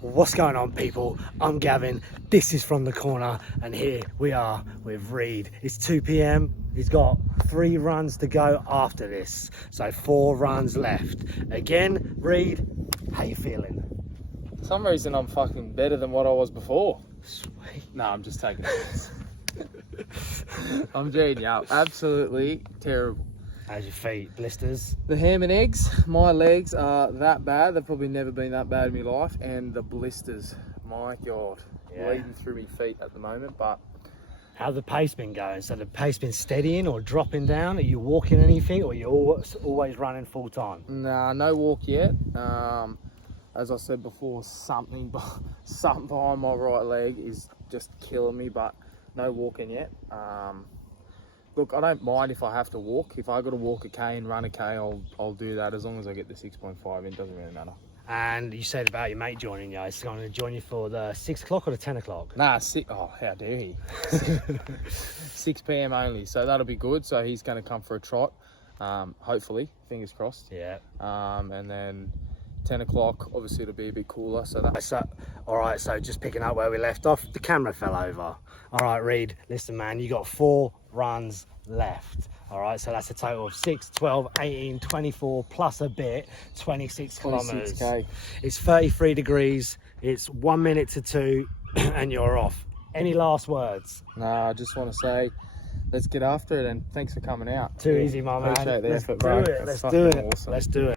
What's going on, people? I'm Gavin. This is From the Corner, and here we are with Reed. It's 2 p.m. He's got 3 runs to go after this, so 4 runs left. Again, Reed, how you feeling? For some reason I'm fucking better than what I was before. Sweet. No, I'm just taking it. I'm G'ing you up. Absolutely terrible. How's your feet? Blisters? The ham and eggs, my legs are that bad. They've probably never been that bad in my life. And the blisters, my God, bleeding through my feet at the moment. But how's the pace been going? So the pace been steadying or dropping down? Are you walking anything, or are you always running full time? nah, no walk yet. As I said before, something behind my right leg is just killing me, but no walking yet. Look, I don't mind if I have to walk. If I got to walk a K and run a K, I'll do that as long as I get the 6.5 in. It doesn't really matter. And you said about your mate joining you. He's going to join you for the 6 o'clock or the 10 o'clock? Nah, oh, how dare he? 6 p.m. only, so that'll be good. So he's going to come for a trot, hopefully, fingers crossed. Yeah. And then 10 o'clock, obviously it'll be a bit cooler. All right, so just picking up where we left off, the camera fell over. All right, Reed, listen, man, you got 4 runs left. All right, so that's a total of 6, 12, 18, 24 plus a bit, 26 kilometers. 26K. It's 33 degrees. It's 1 minute to 2, and you're off. Any last words? Nah, I just want to say, let's get after it, and thanks for coming out. Too easy, my man. Appreciate the Let's effort, do bro. it. That's Let's fucking do it. awesome. Let's do it.